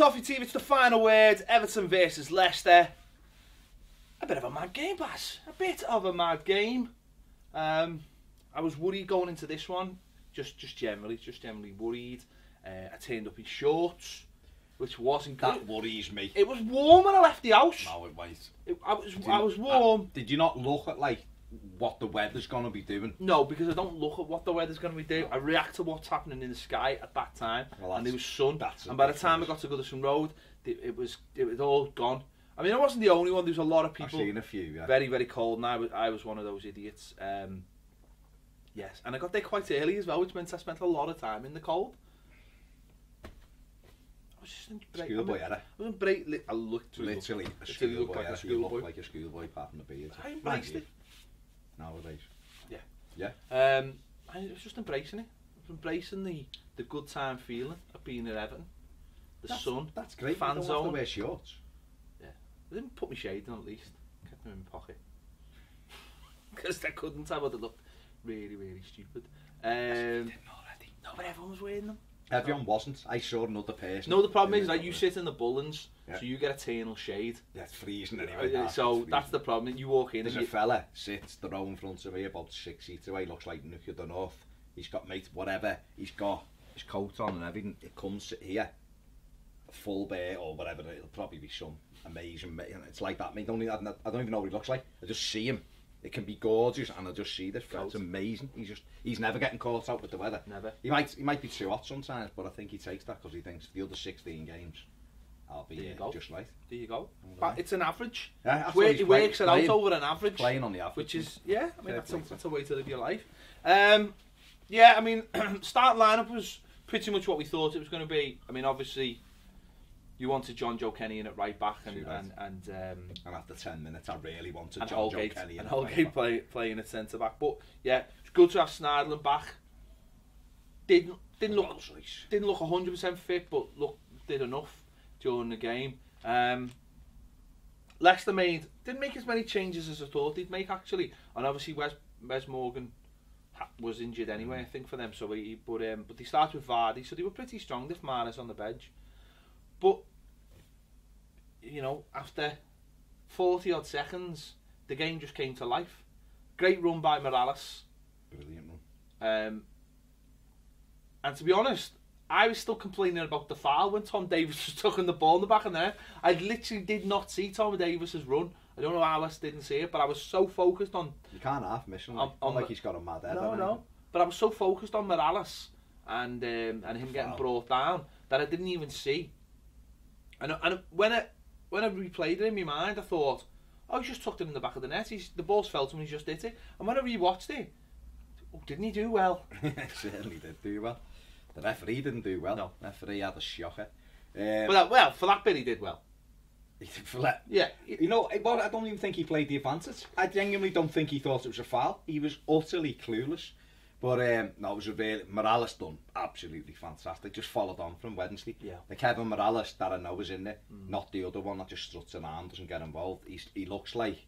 Toffee TV, it's the final word. Everton versus Leicester. A bit of a mad game, Bass. A bit of a mad game. I was worried going into this one. Just generally worried. I turned up in shorts, which wasn't good. That worries me. It was warm when I left the house. No, it won't. I was warm. Did you not look at like what the weather's going to be doing? No, because I don't look at what the weather's going to be doing. I react to what's happening in the sky at that time. Well, and there was sun. And by the time I got to Goodison Road, it was all gone. I mean, I wasn't the only one. There was a lot of people. I've seen a few. Yeah. Very, very cold, and I was one of those idiots. Yes, and I got there quite early as well, which meant I spent a lot of time in the cold. I was just in break. Schoolboy era. I was in break. I looked literally a schoolboy. Like a schoolboy. Like a schoolboy patting the beard. I embraced it. Nowadays. Yeah. Yeah. I was just embracing it. I was embracing the good time feeling of being at Everton. That's sun. That's great. Fan you don't zone. have to wear shorts. Yeah. I didn't put my shades on at least. Kept them in my pocket. Because I couldn't. I would have looked really, really stupid. Already. No, but everyone was wearing them. Everyone wasn't. I saw another person. No, the problem is that you sit in the Bullens, yeah. So you get eternal shade. Yeah, it's freezing anyway. So that's the problem. You walk in. There's a fella sits the row in front of me about 6 seats away. Looks like Nuke of the North. He's got whatever. He's got his coat on and everything. It comes here, full bear or whatever. It'll probably be some amazing. It's like that. I don't even know what he looks like. I just see him. It can be gorgeous, and I just see this. It's amazing. He's never getting caught out with the weather. Never. He might be too hot sometimes, but I think he takes that because he thinks the other 16 games, I'll be just right. There you go. But it's an average. Yeah, he works it out over an average. Playing on the average, which is I mean that's a way to live your life. Yeah, I mean, start lineup was pretty much what we thought it was going to be. I mean, obviously, you wanted John Joe Kenny in at right back, and after 10 minutes, I really wanted John Joe Kenny in and Holgate playing at centre back. But yeah, it's good to have Snidland back. Didn't look 100% fit, but did enough during the game. Leicester didn't make as many changes as I thought they'd make actually, and obviously Wes Morgan was injured anyway, I think, for them. So but they started with Vardy, so they were pretty strong. If Mahrez on the bench, but you know, after 40 odd seconds, the game just came to life. Great run by Morales. Brilliant run. And to be honest, I was still complaining about the foul when Tom Davies was tucking the ball in the back of the net. I literally did not see Tom Davies's run. I don't know how I didn't see it, but I was so focused on... You can't half miss him. Like he's got a mad head. No. But I was so focused on Morales and him getting brought down that I didn't even see. And when I replayed it in my mind, I thought, oh, he just tucked it in the back of the net. The ball's fell to him, he just hit it. And when I rewatched it, didn't he do well? Certainly did do well. The referee didn't do well. No. The referee had a shocker. For that bit he did well. Yeah. You know, I don't even think he played the advantage. I genuinely don't think he thought it was a foul. He was utterly clueless. But no, it was Morales done absolutely fantastic. Just followed on from Wednesday. Yeah. The Kevin Morales that I know is in there, not the other one that just struts an arm, doesn't get involved. He looks like,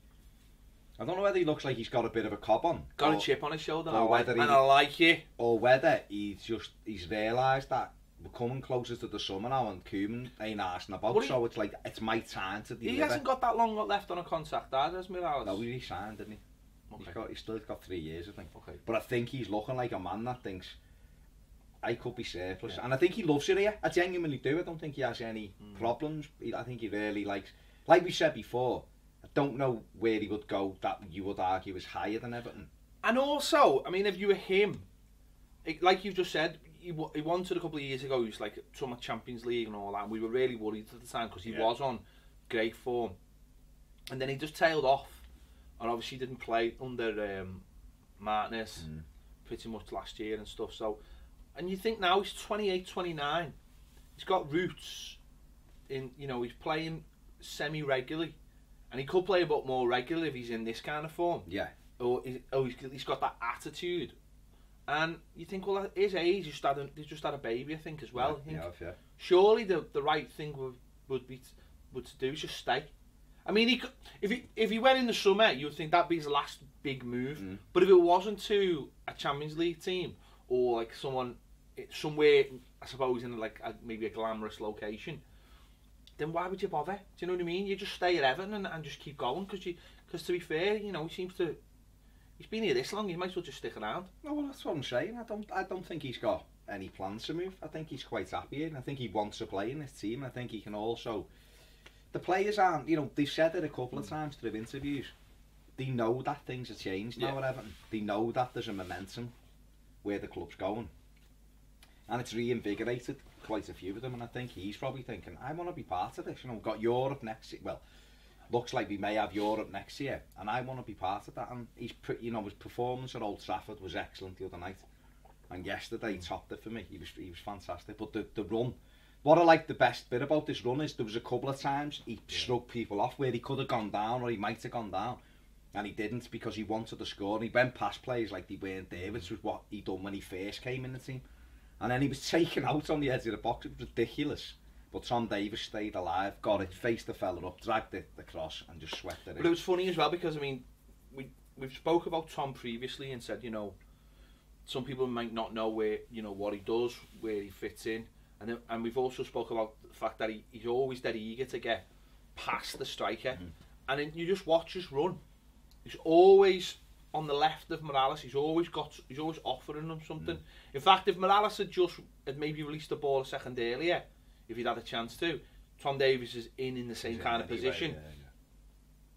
I don't know whether he looks like he's got a bit of a cob on. Got a chip on his shoulder, I like it. Or whether he's realised that we're coming closer to the summer now and Koeman ain't asking about, so it's like, it's my time to deliver. He hasn't got that long left on a contract, has Morales? No, he signed, didn't he? Okay. He's still got 3 years, I think. Okay. But I think he's looking like a man that thinks, I could be surplus. Yeah. And I think he loves it here. I genuinely do. I don't think he has any problems. I think he really likes, like we said before, I don't know where he would go that you would argue is higher than Everton. And also, I mean, if you were him, like you've just said, he wanted a couple of years ago, he was like some Champions League and all that, and we were really worried at the time because he was on great form. And then he just tailed off. And obviously didn't play under Martinez pretty much last year and stuff. So, and you think now he's 28, 29. He's got roots in, you know, he's playing semi-regularly. And he could play a bit more regularly if he's in this kind of form. Yeah. Or he's got that attitude. And you think, well, at his age, he's just had a baby, I think, as well. Yeah. Surely the right thing would to do is just stay. I mean, if he went in the summer, you would think that'd be his last big move. But if it wasn't to a Champions League team or like somewhere, I suppose, in like maybe a glamorous location, then why would you bother? Do you know what I mean? You just stay at Everton and just keep going, because to be fair, you know, he's been here this long, he might as well just stick around. No, well, that's what I'm saying. I don't think he's got any plans to move. I think he's quite happy, and I think he wants to play in this team. I think he can also... The players aren't, you know, they've said it a couple of times through interviews. They know that things have changed now at Everton. They know that there's a momentum where the club's going. And it's reinvigorated quite a few of them, and I think he's probably thinking, I want to be part of this. You know, we've got Europe next year. Well, looks like we may have Europe next year, and I want to be part of that. And he's, you know, his performance at Old Trafford was excellent the other night, and yesterday topped it for me. He was fantastic. But the run, what I like the best bit about this run is there was a couple of times he struck people off where he could have gone down, or he might have gone down, and he didn't, because he wanted to score, and he went past players like they weren't there, which was what he done when he first came in the team. And then he was taken out on the edge of the box. It was ridiculous. But Tom Davies stayed alive, got it, faced the fella up, dragged it across, and just swept it in. But it was funny as well, because I mean, we've spoke about Tom previously and said, you know, some people might not know where, you know, what he does, where he fits in, and we've also spoke about the fact that he's always dead eager to get past the striker, and then you just watch his run. He's always on the left of Morales. He's always offering him something. In fact, if Morales had maybe released the ball a second earlier, if he'd had a chance to, Tom Davies is in the same kind of position. Yeah.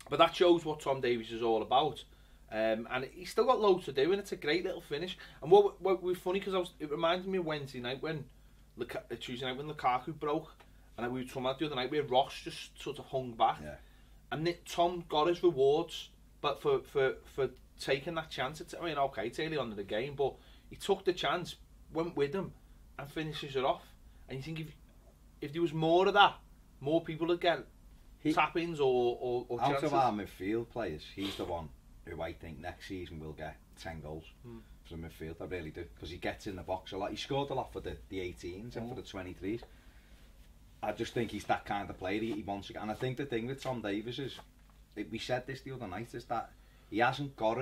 But that shows what Tom Davies is all about. And he's still got loads to do, and it's a great little finish. And what was funny, because it reminded me of Wednesday night Tuesday night when Lukaku broke, and we were talking about the other night where Ross just sort of hung back. Yeah. And Tom got his rewards, but for taking that chance. I mean, okay, it's early on in the game, but he took the chance, went with him, and finishes it off. And you think if there was more of that, more people would get tap-ins or chances. Out of our midfield players, he's the one who I think next season will get 10 goals from midfield. I really do, because he gets in the box a lot. He scored a lot for the 18s and for the 23s. I just think he's that kind of player. He wants to get, and I think the thing with Tom Davies is, we said this the other night, is that he hasn't got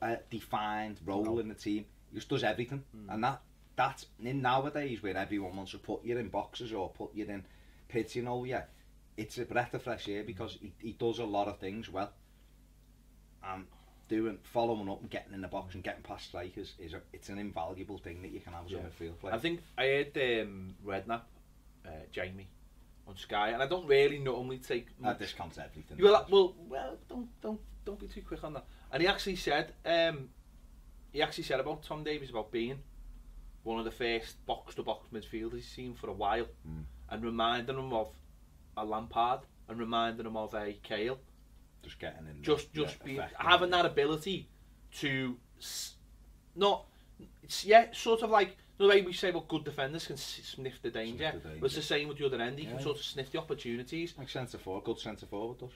a defined role in the team. He just does everything, and that's in nowadays where everyone wants to put you in boxes or put you in pits. You know, it's a breath of fresh air, because he does a lot of things well. And following up and getting in the box and getting past strikers it's an invaluable thing that you can have as a midfield player. I think I heard Redknapp, Jamie, on Sky, and I don't really normally take much. I discount everything. Well, don't be too quick on that. And he actually said about Tom Davies, about being one of the first box-to-box midfielders he's seen for a while, and reminding him of a Lampard, and reminding him of a Cahill. Just getting in. Just being, having that ability to sort of like the way we say about good defenders can sniff the danger. But it's the same with the other end. He can sort of sniff the opportunities. Like good centre forward does.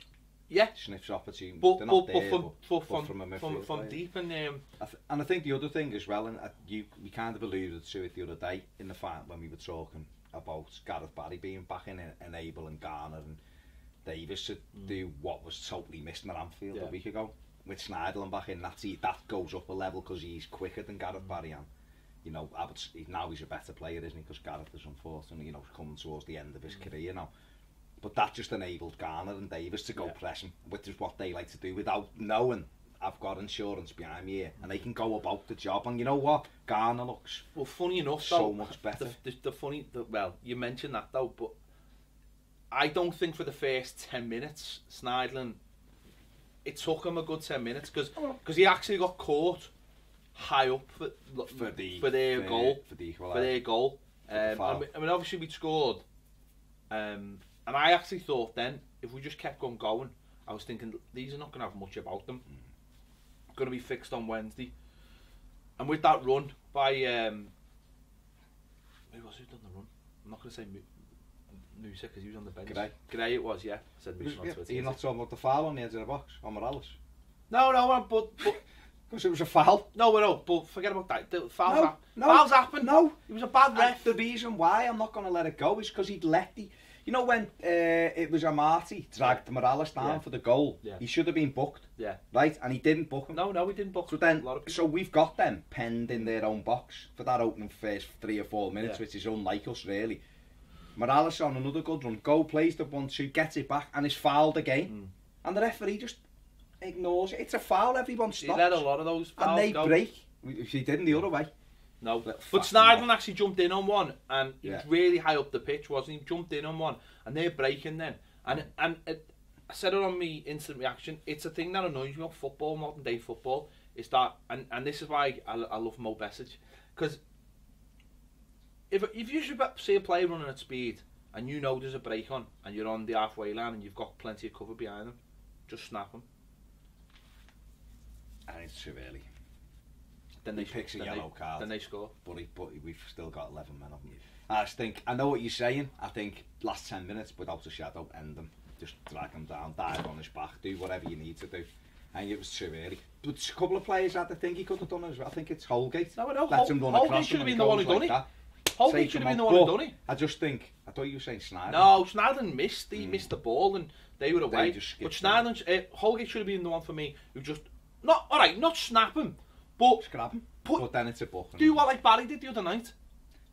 Yeah, sniffs opportunity. But from a midfield from deep and and I think the other thing as well, and we kind of alluded to it the other day in the fight when we were talking about Gareth Barry being back in, Abel and Garner and Davies to do what was totally missing at Anfield a week ago. With Schneiderlin back in, that goes up a level, because he's quicker than Gareth Barry, and you know, now he's a better player, isn't he? Because Gareth is unfortunately, you know, coming towards the end of his career now. But that just enabled Garner and Davies to go pressing, which is what they like to do, without knowing I've got insurance behind me here, and they can go about the job. And you know what? Garner looks funny enough so much better. Well, you mentioned that though, but I don't think for the first 10 minutes, Schneiderlin, it took him a good 10 minutes, because he actually got caught high up for their goal. I mean, obviously we'd scored, and I actually thought then, if we just kept on going, I was thinking these are not going to have much about them. Going to be fixed on Wednesday. And with that run by who was it done the run? I'm not going to say Musa, because he was on the bench. Gray it was, yeah. I said Musa on Twitter. You're not talking about the foul on the edge of the box on Morales? No, but because it was a foul. No, but forget about that. The fouls happen. No, it was a bad ref. The reason why I'm not going to let it go is because he'd let you know, when it was Amati dragged Morales down for the goal, he should have been booked. Yeah. Right? And he didn't book him. No, he didn't book him. So we've got them penned in their own box for that opening first 3 or 4 minutes, which is unlike us, really. Morales on another good run, go plays the 1-2, gets it back, and is fouled again. And the referee just ignores it. It's a foul, everyone stops. He let a lot of those fouls and they go. break. If he didn't the other way. No, but Sneijderman actually jumped in on one, and he was really high up the pitch, wasn't he? Jumped in on one, and they're breaking then. And I said it on me instant reaction. It's a thing that annoys me about football, modern day football, is that, and this is why I love Mo Besic, because if you should see a player running at speed and you know there's a break on and you're on the halfway line and you've got plenty of cover behind them, just snap them. And it's too early. Then they picks a yellow card. Then they score. But we've still got 11 men on you. I just think, I know what you're saying. I think last 10 minutes, without a shadow, end them. Just drag them down, dive on his back, do whatever you need to do. And it was too early. But a couple of players had the thing he could have done as well. I think it's Holgate. No, I know. Let him run Holgate should have been the one who done it. Holgate should have been the one who done it. I just think, I thought you were saying Sneijderman. No, Sneijderman missed. He missed the ball and they were away. But Sneijderman, Holgate should have been the one for me who just, not snap him, but just grab him. But then it's a booking. Do what like Barry did the other night.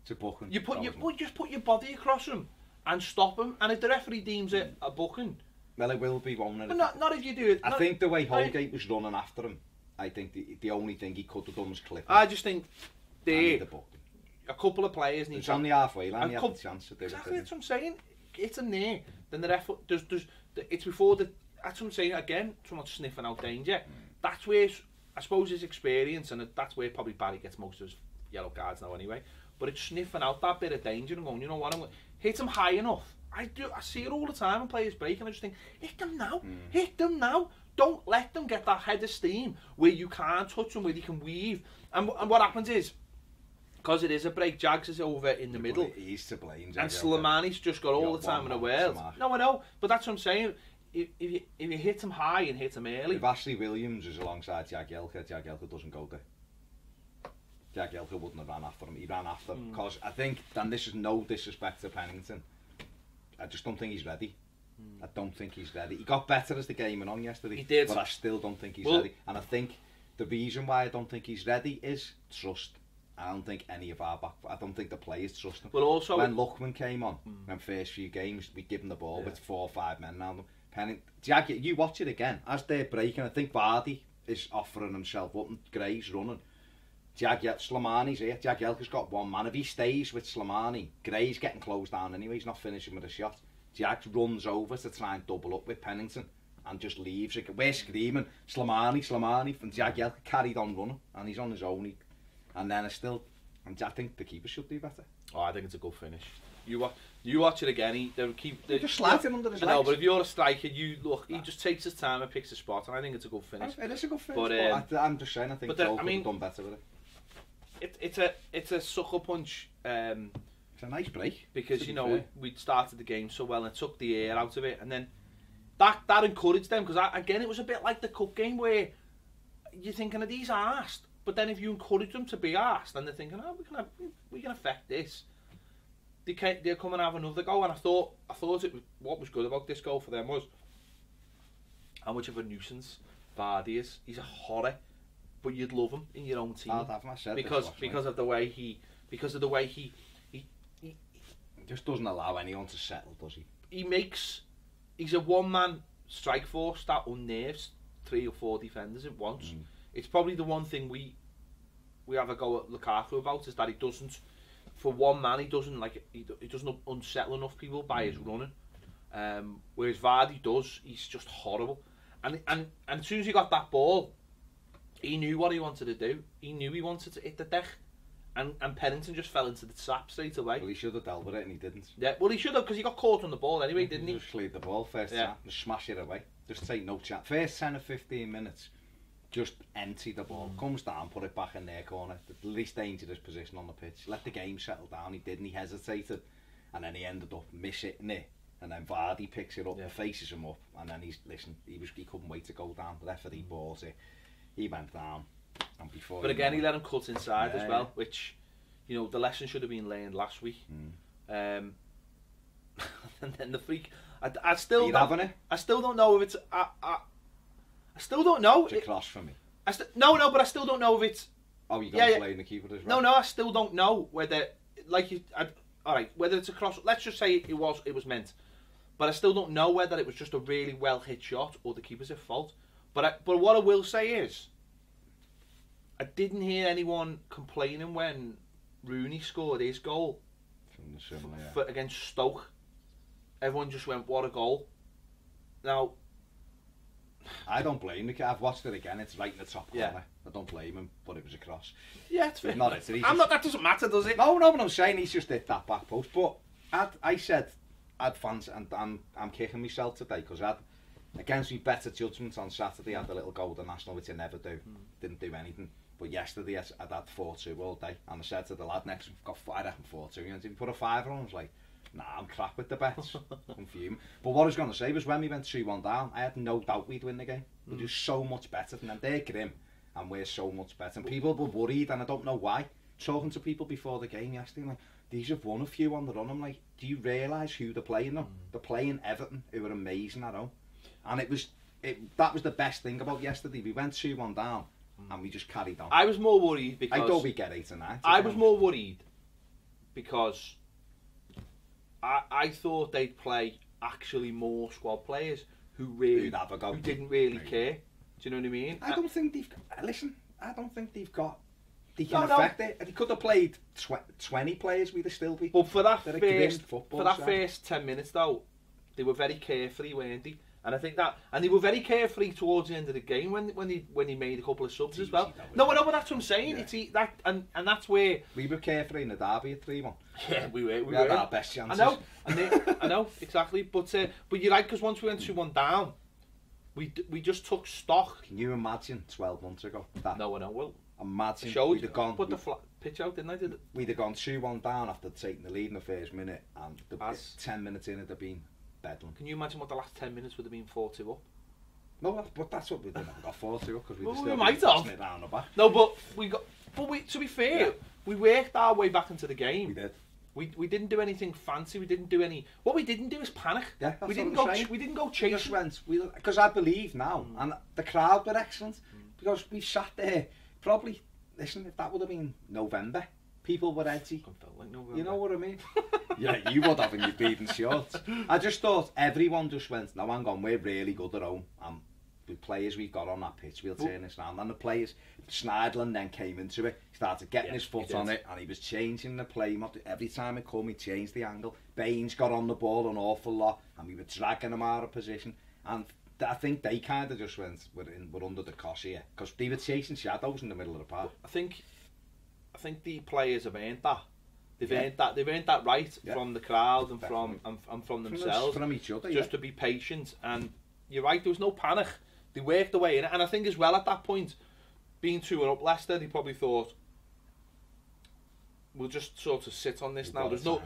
It's a booking. Just put your body across him and stop him. And if the referee deems it a booking, well, it will be, won't it? Not if you do it. I think the way Holgate was running after him, I think the only thing he could have done was clip him. I just think a couple of players need. It's on the halfway line. You have the chance to do exactly, that's what I'm saying. It's in there. Then the ref it's before the. That's what I'm saying again. Someone sniffing out danger. That's where I suppose his experience, and that's where probably Barry gets most of his yellow cards now anyway. But it's sniffing out that bit of danger and going, you know what, I'm going to hit him high enough. I see it all the time when players break, and I just think, hit them now, hit them now. Don't let them get that head of steam where you can't touch them, where they can weave. And what happens is, because it is a break, Jags is over in the middle. He's to blame. And Slimani's just got all the time in the world. No, I know, but that's what I'm saying. If you hit him high and hit him early. If Ashley Williams is alongside Jagielka doesn't go there. Jagielka wouldn't have ran after him. He ran after him because I think, and this is no disrespect to Pennington, I just don't think he's ready. I don't think he's ready. He got better as the game went on yesterday. He did. But I still don't think he's ready. And I think the reason why I don't think he's ready is trust. I don't think any of our I don't think the players trust him. But also, when Luckman came on, when first few games, we give him the ball with 4 or 5 men around him. You watch it again as they're breaking. I think Vardy is offering himself up and Gray's running. Slimani's here. Jagielka's got 1 man. If he stays with Slimani, Gray's getting closed down anyway. He's not finishing with a shot. Jags runs over to try and double up with Pennington and just leaves it. We're screaming Slimani, and Jagielka carried on running, and he's on his own. And then I think the keeper should do better. Oh, I think it's a good finish. You watch it again. They'll just slides him under his legs. No, but if you're a striker, he just takes his time and picks a spot, and I think it's a good finish. It is a good finish. But I'm just saying, I think Joe could have done better with it. It's a sucker punch. It's a nice break because we'd started the game so well and it took the air out of it, and then that encouraged them because again it was a bit like the cup game where you're thinking are these arsed, but then if you encourage them to be arsed, then they're thinking, oh, we can affect this. They'll come and have another go, and I thought what was good about this goal for them was how much of a nuisance Vardy is. He's a horror, but you'd love him in your own team because of the way he just doesn't allow anyone to settle, does he? He's a one-man strike force that unnerves 3 or 4 defenders at once. It's probably the one thing we have a go at Lukaku about is that he doesn't. For one man, he doesn't unsettle enough people by his running. Whereas Vardy does, he's just horrible. And as soon as he got that ball, he knew what he wanted to do. He knew he wanted to hit the deck. And Pennington just fell into the trap straight away. Well, he should have dealt with it and he didn't. Yeah, well he should have because he got caught on the ball anyway, didn't he? Just leave the ball first time and smash it away. Just take no chance. First 10 or 15 minutes, just empty the ball. Comes down, put it back in their corner. The least dangerous position on the pitch. Let the game settle down. He didn't. He hesitated. And then he ended up missing it. And then Vardy picks it up and faces him up. And then he couldn't wait to go down. The referee balls it. He went down. And before but again, he let him cut inside as well, which, the lesson should have been learned last week. And then the freak. I still don't. It? I still don't know if it's. I still don't know. It's a cross for me. No, but I still don't know if it's. Oh, you got to play in the keeper as well. No, I still don't know whether all right, whether it's a cross, let's just say it was meant, but I still don't know whether it was just a really well hit shot or the keeper's at fault. But what I will say is, I didn't hear anyone complaining when Rooney scored his goal against Stoke. Everyone just went, what a goal. Now, I don't blame him. I've watched it again. It's right in the top corner. I don't blame him, but it was a cross. Yeah, it's fair. Not it. That doesn't matter, does it? No, but I'm saying he's just hit that back post. But I said I'd fancy, and I'm kicking myself today because against me better judgment on Saturday, I had a little goal at the National, which I never do. Didn't do anything. But yesterday I'd had 4-2 all day, and I said to the lad next, I reckon 4-2. And if you put a 5 on, I was like, nah, I'm crap with the bets. I'm fuming. But what I was going to say was when we went 2-1 down, I had no doubt we'd win the game. We're just so much better than them. They're grim, and we're so much better. And people were worried, and I don't know why. Talking to people before the game yesterday, like, these have won a few on the run. I'm like, do you realise who they're playing them? They're playing Everton, who were amazing at home. And that was the best thing about yesterday. We went 2-1 down, and we just carried on. I was more worried because... I thought we'd get 8 or 9. I was more worried because I thought they'd play actually more squad players who didn't really care. Do you know what I mean? I don't think they've... Listen, I don't think they've got... They can affect it. If they could have played 20 players, we'd have still be... But for that first 10 minutes, though, they were very carefree, weren't they? And I think that, and they were very carefree towards the end of the game when he made a couple of subs as well. No, but that's what I'm saying. Yeah. It's that, and that's where we were carefree in the derby at 3-1. Yeah, we had our best chances. I know exactly. But you're right, because once we went 2-1 down, we just took stock. Can you imagine 12 months ago? No. Well, imagine we'd have gone. Put the pitch out, didn't I? We'd have gone 2-1 down after taking the lead in the first minute, and 10 minutes in, it'd have been. Bedlam. Can you imagine what the last 10 minutes would have been 4-2 up? No, but that's what we didn't have got 4-2 up because we might have. It round the back. No, but to be fair, we worked our way back into the game. We did. We didn't do anything fancy. We didn't do any. What we didn't do is panic. Yeah, we didn't go chasing. Because I believe now, and the crowd were excellent because we sat there. Probably, listen, if that would have been November, people were edgy. You know what I mean? Yeah, you would have in your bathing shorts. I just thought everyone just went, no, hang on, we're really good at home. And the players we've got on that pitch, we'll turn this round. And the players, Schneidlin then came into it, started getting his foot on it, and he was changing the play. Every time it came, he changed the angle. Baines got on the ball an awful lot, and we were dragging him out of position. And I think they kind of just went, we're under the cosh here. Because they were chasing shadows in the middle of the park. I think the players have earned that. They've earned that right from the crowd and from themselves, from each other, just to be patient. And you're right, there was no panic. They worked their way in it, and I think as well at that point, being 2-1 up Leicester, they probably thought, we'll just sort of sit on this now. There's no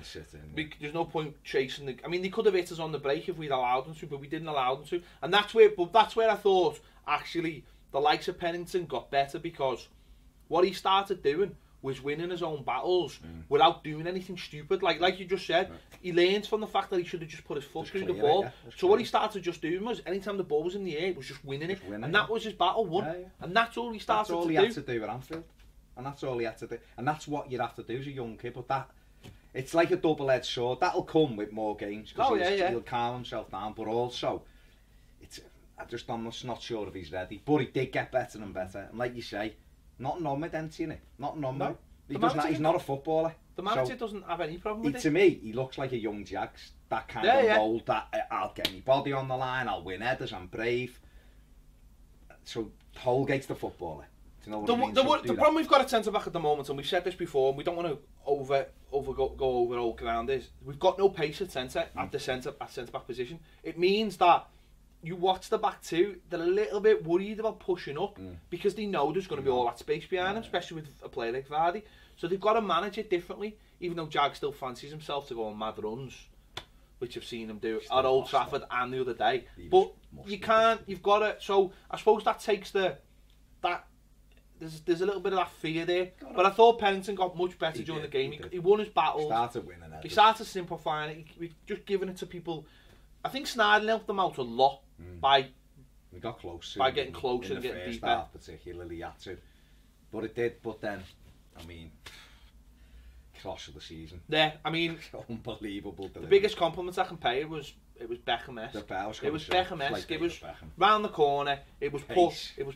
point chasing the. I mean, they could have hit us on the break if we'd allowed them to, but we didn't allow them to, and that's where I thought actually the likes of Pennington got better because what he started doing was winning his own battles without doing anything stupid. Like you just said, he learned from the fact that he should have just put his foot through the ball. So what he started just doing was, anytime the ball was in the air, was just winning it. And that was his battle won. Yeah. And that's all he started to do. That's all he had to do at Anfield. And that's all he had to do. And that's what you have to do as a young kid. But it's like a double-edged sword. That'll come with more games. Because he'll calm himself down. But also, I'm just not sure if he's ready. But he did get better and better. And like you say, not on with empty in it. Not on no. He's not a footballer. The manager doesn't have any problem with it. To me, he looks like a young Jags. That kind of mould. That I'll get my body on the line. I'll win headers. I'm brave. So Holgate's the footballer. Do you know what I mean? The problem we've got at centre back at the moment, and we've said this before, and we don't want to go over old ground, is we've got no pace at centre at the centre back position. It means that you watch the back two, they're a little bit worried about pushing up because they know there's going to be all that space behind them, especially with a player like Vardy. So they've got to manage it differently, even though Jag still fancies himself to go on mad runs, which I've seen him do at Old Trafford and the other day. But you can't, you've got to, so I suppose that takes there's a little bit of that fear there. But I thought Pennington got much better during the game. He won his battles. Started winning it. He started simplifying it. He just giving it to people. I think Snyder helped them out a lot by getting closer and getting deeper. Half particularly had to. But it did. But then, I mean, cross of the season. Yeah, I mean, unbelievable. The biggest compliment I can pay it was Beckham-esque. It was Beckham-esque. It was round the corner. It was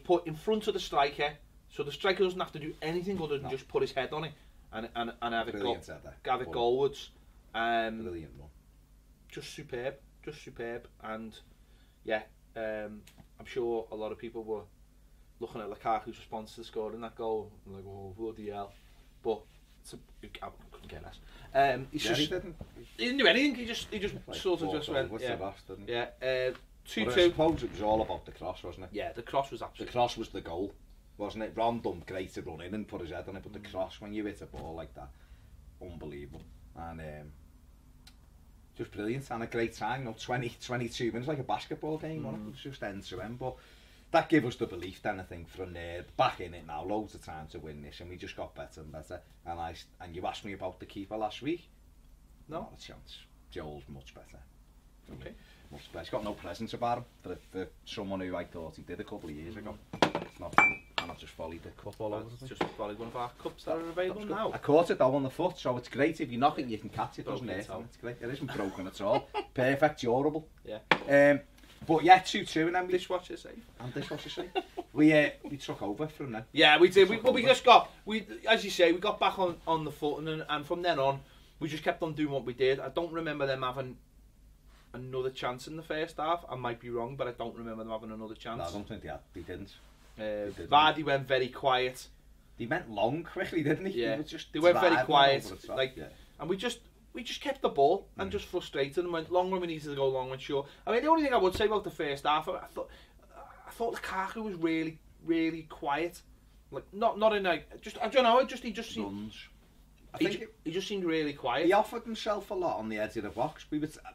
put in front of the striker, so the striker doesn't have to do anything other than just put his head on it and have it goalwards. Brilliant one. Just superb, and yeah, I'm sure a lot of people were looking at Lukaku's response to scoring that goal, and like, oh bloody hell! But I couldn't care less. He didn't do anything. He just like sort of just went. The rest, didn't he? Yeah. 2-2. I suppose it was all about the cross, wasn't it? Yeah, the cross was absolutely. The cross was the goal, wasn't it? Rondon, great to run in and put his head on it, but the cross, when you hit a ball like that, unbelievable. And just brilliant, and a great time. You know, 22 minutes, like a basketball game. It was just end to end, but that gave us the belief then, I think, from there, back in it now, loads of time to win this, and we just got better and better. And you asked me about the keeper last week. No, not a chance. Joel's much better. Okay. Much better. He's got no presence about him for someone who I thought he did a couple of years ago. It's not, and I've just volleyed the cup all over. It's just volleyed one of our cups that are available now. I caught it though on the foot, so it's great. If you knock it, you can catch it, doesn't it? It's great. It isn't broken at all. Perfect, durable. Yeah. But yeah, 2-2, and then dishwasher safe. And dishwasher safe. we took over from then. Yeah, we did. We just got, as you say, we got back on the foot, and from then on, we just kept on doing what we did. I don't remember them having another chance in the first half. I might be wrong, but I don't remember them having another chance. No, I don't think they didn't. Vardy went very quiet. He went long quickly, didn't he? Yeah, they went very quiet. Yeah. And we just kept the ball and just frustrated and went long when we needed to go long and short. I mean, the only thing I would say about the first half, I thought Lukaku was really, really quiet. Like not in like just I don't know. He just seemed. He just seemed really quiet. He offered himself a lot on the edge of the box.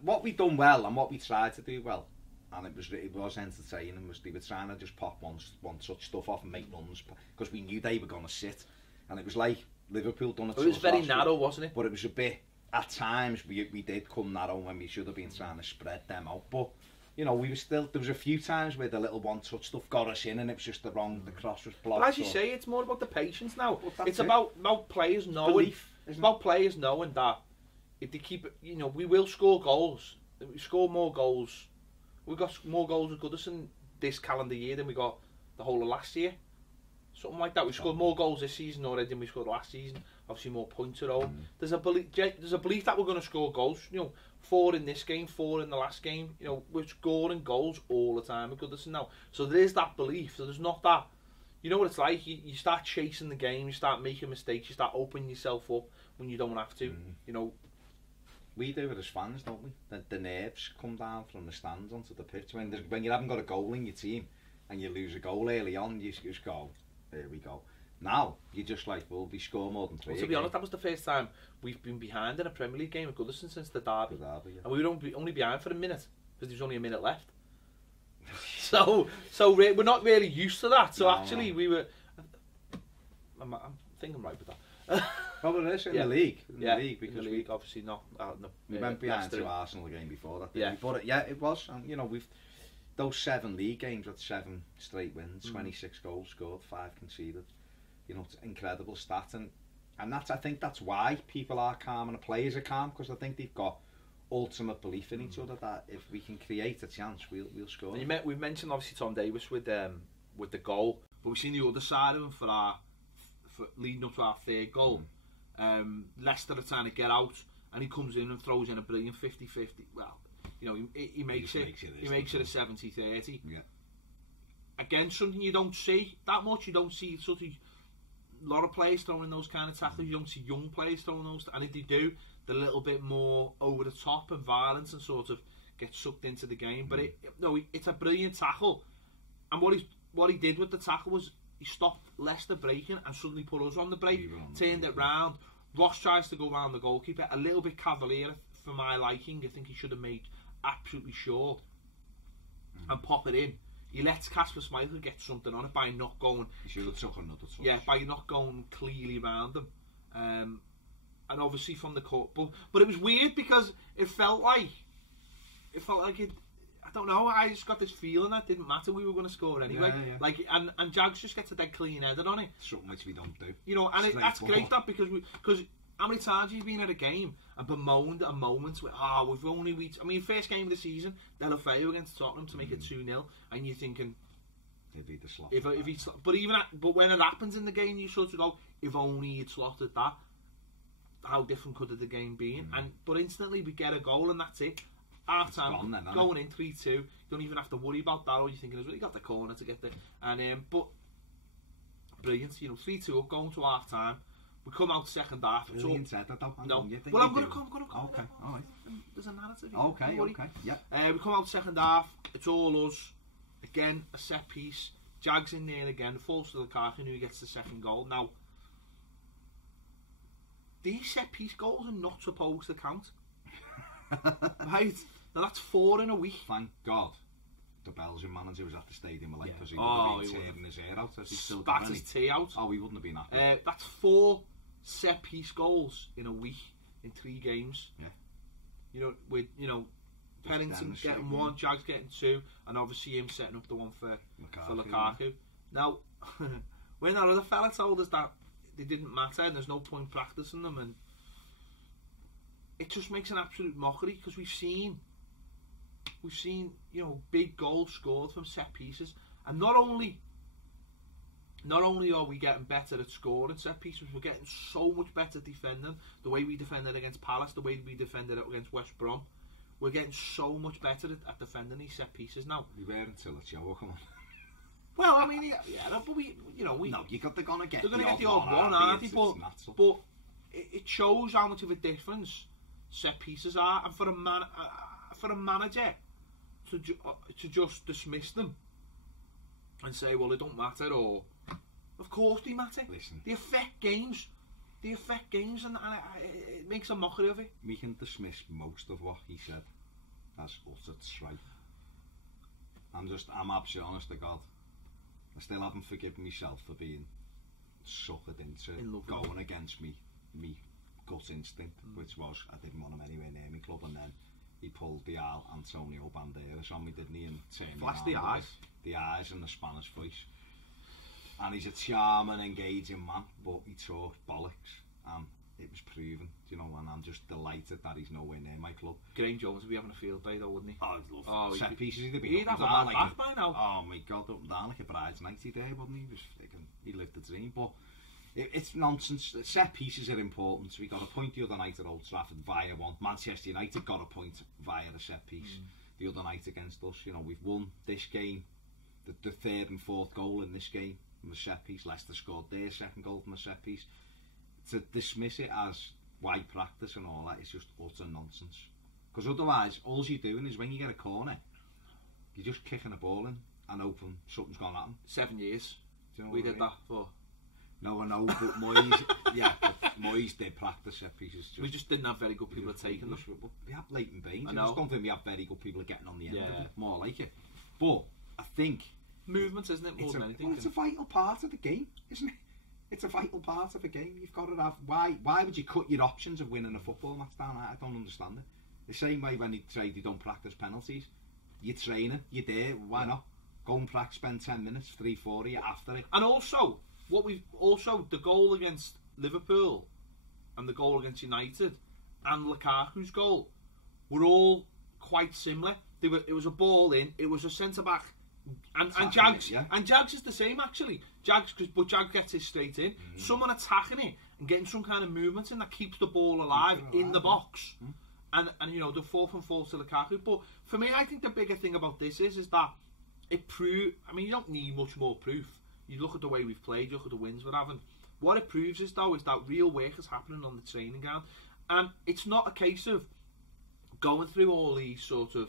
What we done well and what we tried to do well, and it was entertaining. Was they were trying to just pop one such stuff off and make runs because we knew they were going to sit, and it was like Liverpool done it. It was very narrow, wasn't it? But it was a bit. At times we did come narrow when we should have been trying to spread them out. But you know, we were still. There was a few times where the little one-touch stuff got us in, and it was just the cross was blocked. But as you say, it's more about the patience now. Well, it's about players knowing. Belief, it's about players knowing that if they keep, you know, we will score goals. We score more goals. We got more goals with Goodison this calendar year than we got the whole of last year. Something like that. We scored more goals this season already than we scored last season. Obviously more points at home. There's a belief that we're going to score goals. You know, 4 in this game, 4 in the last game. You know, we're scoring goals all the time with Goodison now. So there is that belief. So there's not that. You know what it's like. You start chasing the game. You start making mistakes. You start opening yourself up when you don't have to. You know. We do it as fans, don't we? The nerves come down from the stands onto the pitch. When you haven't got a goal in your team and you lose a goal early on, you just go, there we go. Now, you're just like, well, we score more than 3. Well, to be honest, that was the first time we've been behind in a Premier League game at Goodison since the derby. Yeah. And we were only behind for a minute, because there was only a minute left. so we're not really used to that. So actually, we were... I think I'm right with that. Well, it is in the league. In the league, because we obviously not... we went behind to Arsenal the game before that. Yeah. But it was. And, you know, those 7 league games with 7 straight wins, 26 goals scored, 5 conceded. You know, it's an incredible stat, and I think that's why people are calm and the players are calm, because I think they've got ultimate belief in each other that if we can create a chance, we'll score. And we've mentioned obviously Tom Davies with the goal, but we've seen the other side of him for leading up to our 3rd goal. Leicester are trying to get out, and he comes in and throws in a brilliant 50-50. Well, you know, he makes it a 70-30. Yeah. Again, something you don't see that much. You don't see sort of a lot of players throwing those kind of tackles. You don't see young players throwing those, and if they do, they're a little bit more over the top and violent and sort of get sucked into the game. But it's a brilliant tackle, and what he did with the tackle was he stopped Leicester breaking and suddenly put us on the break, turned it round. Ross tries to go round the goalkeeper, a little bit cavalier for my liking. I think he should have made absolutely sure and pop it in. He lets Kasper Schmeichel get something on it by not going. He should have took another touch. Yeah, by not going clearly round them, and obviously from the court. But it was weird because it felt like it. I don't know. I just got this feeling that it didn't matter. We were going to score anyway. Yeah. Like and Jags just gets a dead clean header on it. Something which we don't do. You know, and that's great that because how many times have you been at a game and bemoaned a moment where, we've only reached... I mean, first game of the season, they'll fail against Tottenham to make it 2-0, and you're thinking... If he'd have slotted but when it happens in the game, you sort of go, if only you'd slotted that, how different could have the game been? But instantly we get a goal and that's it. Half time, going in 3-2, you don't even have to worry about that. All you're thinking is, well, you got the corner to get there. And but brilliant, 3-2 up, going to half time. We come out second half. Brilliant said that, though. No. Well, I'm going to come. Okay, all right. There's a narrative. Okay, yeah. We come out second half. It's all us. Again, a set piece. Jags in there again. Falls to Lukaku, who gets the second goal. Now, these set piece goals are not supposed to count. Right? Now that's 4 in a week. Thank God the Belgian manager was at the stadium because he would have been tearing his hair out. As he still spat his tea out. Oh, he wouldn't have been happy. That's 4 set piece goals in a week in 3 games. Yeah. With Pennington getting 1, Jags getting 2, and obviously him setting up the one for Lukaku. Yeah. Now, when that other fella told us that they didn't matter and there's no point practicing them, and it just makes an absolute mockery because we've seen big goals scored from set pieces, and not only are we getting better at scoring set pieces, we're getting so much better defending. The way we defended against Palace, the way we defended against West Brom, we're getting so much better at defending these set pieces now. We were until it's your come on. Well, I mean, but we. No, they're gonna get the odd one, aren't they? But it shows how much of a difference set pieces are, and for a manager to just dismiss them and say, well, it don't matter, or of course they matter. Listen, they affect games, and it makes a mockery of it. We can dismiss most of what he said as utter tripe. I'm absolutely honest to God, I still haven't forgiven myself for being suckered into going against me gut instinct, which was I didn't want him anywhere near my club, and then he pulled the Antonio Banderas on me, didn't he, and turned flashed the eyes and the Spanish voice. And he's a charming, engaging man, but he talked bollocks, and it was proven, and I'm just delighted that he's nowhere near my club. Graham Jones would be having a field day though, wouldn't he? Oh, I'd love set pieces. He'd have a bad back by now. Oh my God, up and down like a bride's night there, wouldn't he? He lived the dream, but it's nonsense. Set pieces are important. We got a point the other night at Old Trafford via one. Manchester United got a point via a set piece the other night against us. We've won this game. The third and fourth goal in this game from the set piece. Leicester scored their second goal from a set piece. To dismiss it as why practice and all that is just utter nonsense. Because otherwise, all you're doing is when you get a corner, you're just kicking a ball in and hoping something's going to happen. 7 years. Do you know we did that for. No, I know, but Moyes did practice set pieces. We just didn't have very good people at taking them. We have Leighton Baines. I just don't think we have very good people at getting on the end of it. More like it. But I think movement, isn't it, more than anything? Well, it's a vital part of the game, isn't it? It's a vital part of the game. You've got to have. Why would you cut your options of winning a football match down? I don't understand it. The same way when they say they don't practice penalties, you're training, you're there. Why not? Go and practice, spend 10 minutes, 3-4 of you after it. And also, the goal against Liverpool and the goal against United and Lukaku's goal were all quite similar. It was a ball in. It was a centre back. And Jags is the same actually. Jags gets it straight in. Someone attacking it and getting some kind of movement in that keeps the ball alive in the box. And the fourth and falls to Lukaku. But for me, I think the bigger thing about this is that it proves. I mean, you don't need much more proof. You look at the way we've played. You look at the wins we're having. What it proves is that real work is happening on the training ground, and it's not a case of going through all these sort of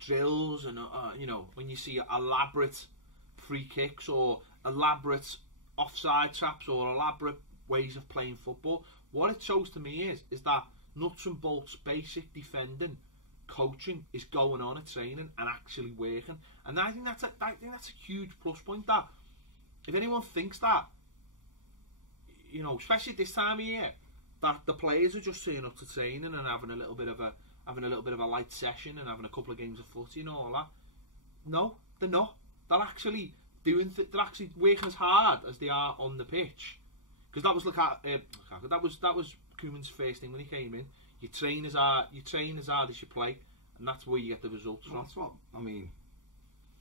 drills and when you see elaborate free kicks or elaborate offside traps or elaborate ways of playing football. What it shows to me is that nuts and bolts basic defending coaching is going on at training and actually working, and I think that's a huge plus point. That if anyone thinks that, especially this time of year, that the players are just turning up to training and having a little bit of a light session and having a couple of games of footy and all that. No, they're not. They're actually they're actually working as hard as they are on the pitch, because that was that was Koeman's first thing when he came in. You train as hard as you play, and that's where you get the results from. That's what I mean.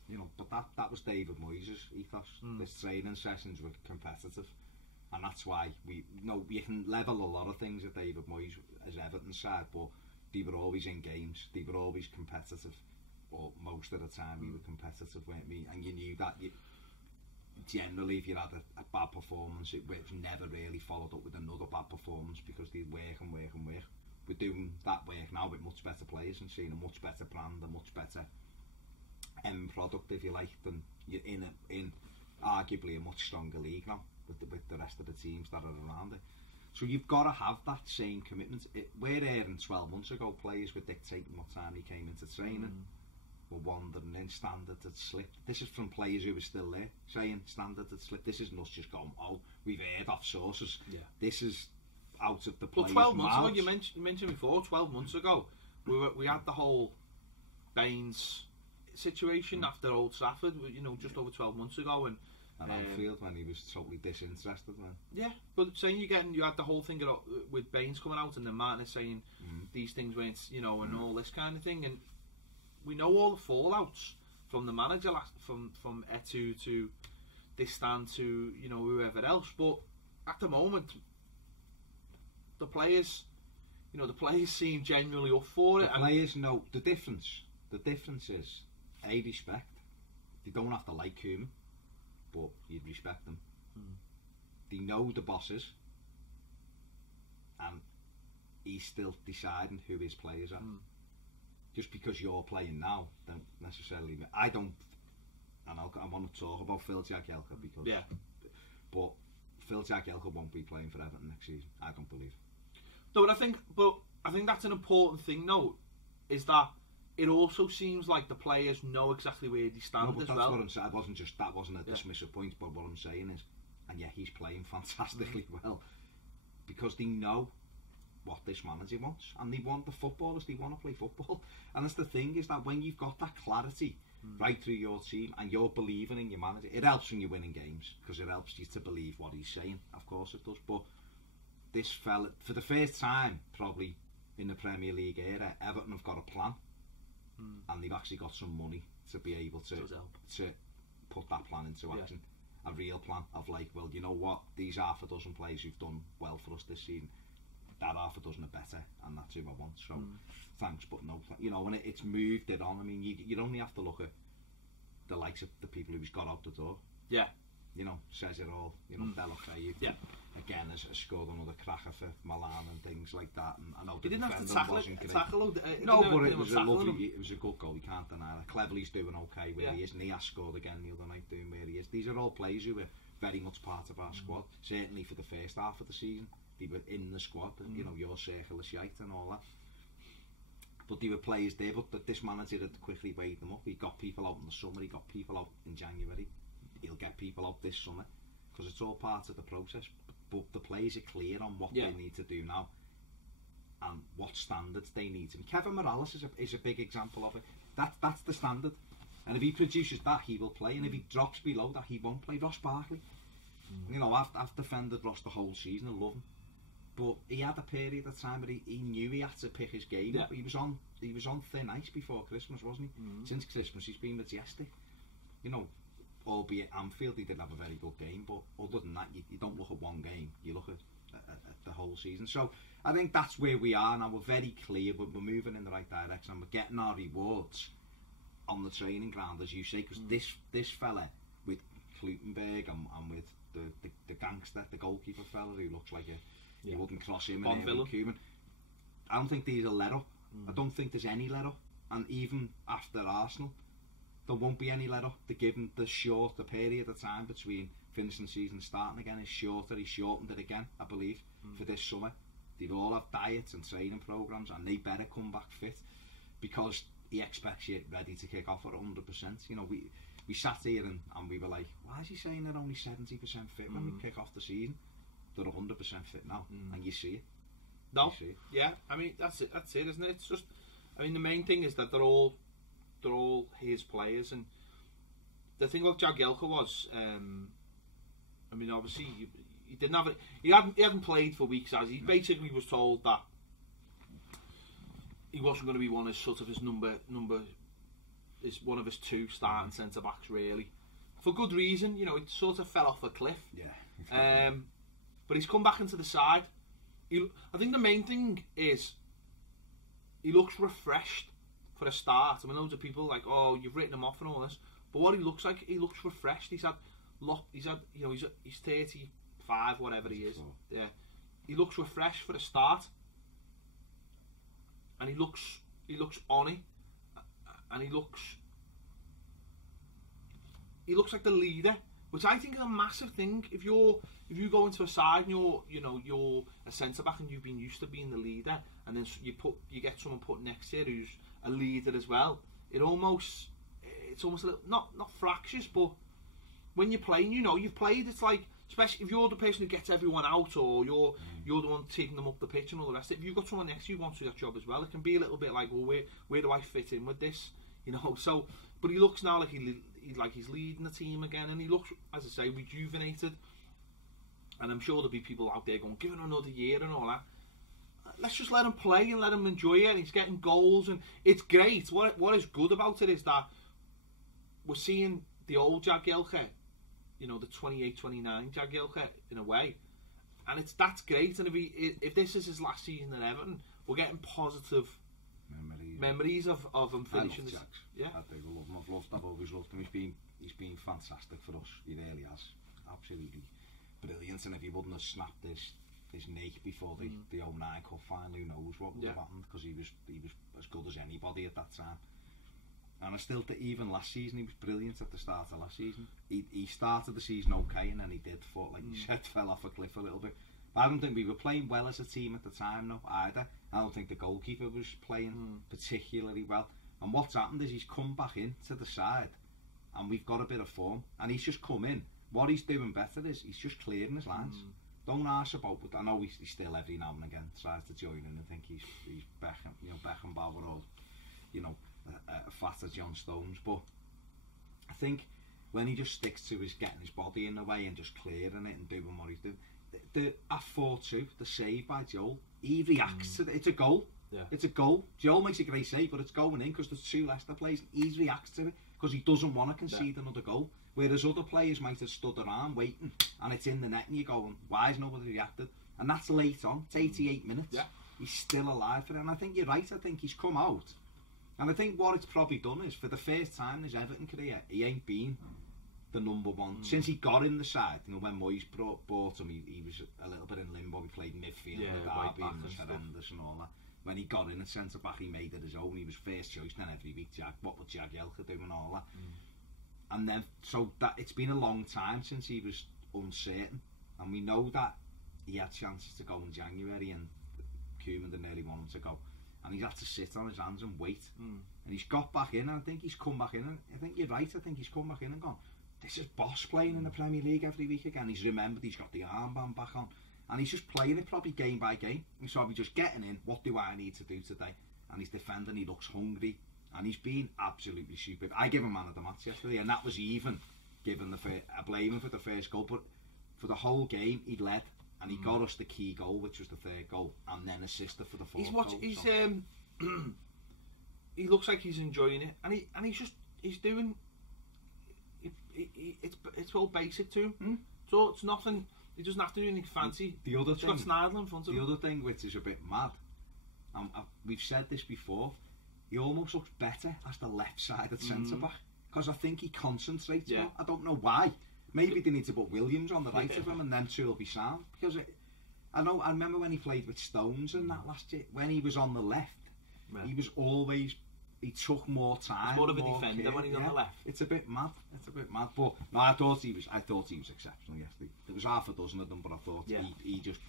You know, but that was David Moyes' ethos. The training sessions were competitive, and that's why you can level a lot of things at David Moyes as Everton's side, but they were always in games. They were always competitive, or most of the time we were competitive, weren't we? And you knew that. Generally, if you had a bad performance, it was never really followed up with another bad performance because they'd work and work and work. We're doing that work now with much better players and seeing a much better brand, a much better end product, if you like, than you're in arguably a much stronger league now with the rest of the teams that are around it. So you've got to have that same commitment. We're hearing 12 months ago players were dictating what time he came into training, were wandering in, standard had slipped. This is from players who were still there saying standard had slipped. This isn't us just going, oh, we've heard off sources. Yeah. This is out of the players' Well, 12 months mouths. ago, you mentioned before, 12 months ago, we had the whole Baines situation after Old Trafford, just over 12 months ago, and Anfield when he was totally disinterested, man. Yeah, but saying you had the whole thing with Baines coming out and then Martin saying these things weren't, and all this kind of thing, and we know all the fallouts from the manager, from Etu to Distan to whoever else, but at the moment the players seem genuinely up for it. The players know the difference. The difference is respect. They don't have to like Koeman, but you'd respect them. They know the bosses, and he's still deciding who his players are. Just because you're playing now, don't necessarily. I don't, and I want to talk about Phil Jagielka because. Yeah. But Phil Jagielka won't be playing for Everton next season. I don't believe. No, but I think that's an important thing. No, is that it also seems like the players know exactly where they stand as well. That's what I'm saying. That wasn't a dismissive point, but what I'm saying is, and yeah, he's playing fantastically well because they know what this manager wants, and they want the footballers. They want to play football, and that's the thing is that when you've got that clarity right through your team and you're believing in your manager, it helps when you're winning games because it helps you to believe what he's saying. Of course it does, but this fella, for the first time probably in the Premier League era, Everton have got a plan. And they've actually got some money to be able to put that plan into action. A real plan of like, well, you know what, these half a dozen players who've done well for us this season, that half a dozen are better, and that's who I want. So thanks, but no, and it's moved it on. I mean, you only have to look at the likes of the people who's got out the door. Yeah. Says it all. Deulofeu, again, has scored another cracker for Milan and things like that. And I know he didn't have to tackle no, but it was it was a good goal. You can't deny that. Cleverly's doing okay where he is, and he has scored again the other night doing where he is. These are all players who were very much part of our squad. Certainly for the first half of the season, they were in the squad. Your circle of shite and all that. But they were players there. But this manager had quickly weighed them up. He got people out in the summer. He got people out in January. He'll get people out this summer because it's all part of the process, but the players are clear on what they need to do now and what standards they need to be. Kevin Morales is a big example of it. That's the standard, and if he produces that, he will play, and if he drops below that, he won't play. Ross Barkley, I've defended Ross the whole season. I love him, but he had a period of time where he knew he had to pick his game up. He was on thin ice before Christmas, wasn't he? Since Christmas he's been majestic. Albeit Anfield, he didn't have a very good game, but other than that, you don't look at one game, you look at the whole season. So I think that's where we are now. We're very clear, but we're moving in the right direction, and we're getting our rewards on the training ground, as you say, because this fella with Klutenberg and with the gangster, the goalkeeper fella who looks like you wouldn't cross him and Koeman, I don't think these are let up. I don't think there's any let up, and even after Arsenal, there won't be any let up. They're given the period of time between finishing the season and starting again is shorter. He shortened it again, I believe, for this summer. They all have diets and training programmes, and they better come back fit because he expects you ready to kick off at 100%. We sat here and we were like, why is he saying they're only 70% fit when we kick off the season? They're 100% fit now, and you see it. No, yeah, I mean that's it, isn't it? It's just, I mean, the main thing is that they're all his players, and the thing about Jagielka was, I mean, obviously he didn't have it. He hadn't played for weeks, as he basically was told that he wasn't going to be one of sort of his one of his 2 starting centre backs, really, for good reason. You know, it sort of fell off a cliff. Yeah. But he's come back into the side. I think the main thing is he looks refreshed for a start. I mean, loads of people like, oh, you've written him off and all this, but what he looks like, he looks refreshed. He's 35, whatever he is. Yeah, he looks refreshed for a start, and he looks on it, and he looks like the leader, which I think is a massive thing. If you go into a side and you're a centre back and you've been used to being the leader, and then you get someone put next to you who's a leader as well, it's almost a little, not fractious, but when you're playing, you've played. It's like, especially if you're the person who gets everyone out, or you're the one taking them up the pitch and all the rest of it. If you've got someone next to you who wants to do that job as well, it can be a little bit like, well, where do I fit in with this? So, but he looks now like he's leading the team again, and he looks, as I say, rejuvenated. And I'm sure there'll be people out there going, give him another year and all that. Let's just let him play and let him enjoy it. And he's getting goals, and it's great. What is good about it is that we're seeing the old Jagielka, the 28-29 Jagielka in a way, and that's great. And if this is his last season at Everton, we're getting positive memories of him finishing. Yeah, I do love him. I've always loved him. He's been fantastic for us. He really has, absolutely brilliant. And if he wouldn't have snapped his knee before the 09 Cup final, who knows what would have happened, because he was as good as anybody at that time. And I still think even last season he was brilliant at the start of last season. He started the season okay, and then he did, like you said, fell off a cliff a little bit. But I don't think we were playing well as a team at the time, no, either. I don't think the goalkeeper was playing particularly well. And what's happened is he's come back into the side, and we've got a bit of form, and he's just come in. What he's doing better is he's just clearing his lines. Don't ask about, but I know he's still every now and again tries to join in and think he's Beckenbauer, or fatter John Stones. But I think when he just sticks to his getting his body in the way and just clearing it and doing what he's doing, at 4-2, the save by Joel, he reacts to it. It's a goal. Yeah. It's a goal. Joel makes a great save, but it's going in because there's 2 Leicester players. He reacts to it because he doesn't want to concede another goal. Whereas other players might have stood around waiting, and it's in the net, and you're going, why has nobody reacted? And that's late on. It's 88 minutes. Yeah. He's still alive for it. And I think you're right. I think he's come out. And I think what it's probably done is, for the first time in his Everton career, he ain't been the number one. Since he got in the side, when Moyes bought him, he was a little bit in limbo. He played midfield with Derby and horrendous and all that. When he got in at centre-back, he made it his own. He was first choice then every week. What would Jagielka do and all that? And then, so that it's been a long time since he was uncertain. And we know that he had chances to go in January, and Koeman didn't really want him to go. And he's had to sit on his hands and wait. And he's got back in, and I think he's come back in. And I think you're right, I think he's come back in and gone, this is Boss playing in the Premier League every week again. He's remembered, he's got the armband back on. And he's just playing it probably game by game. He's probably just getting in, what do I need to do today? And he's defending, he looks hungry. And he's been absolutely superb. I gave him man of the match yesterday, and that was even given I blame him for the first goal, but for the whole game he led, and he got us the key goal, which was the 3rd goal, and then assisted for the 4th goal. He looks like he's enjoying it, and he's doing. It's all basic to him. So it's nothing. He doesn't have to do anything fancy. The other thing, got Snidel in front of him. The other thing, which is a bit mad, we've said this before. He almost looks better as the left-sided centre-back, because I think he concentrates more. I don't know why. Maybe they need to put Williams on the right of him, and then 2 will be sound. Because I remember when he played with Stones in that last year, when he was on the left, he was always, he took more time. He's more of a defender when he's on the left. It's a bit mad. But no, I thought he was exceptional yesterday. There was half a dozen of them, but I thought he just.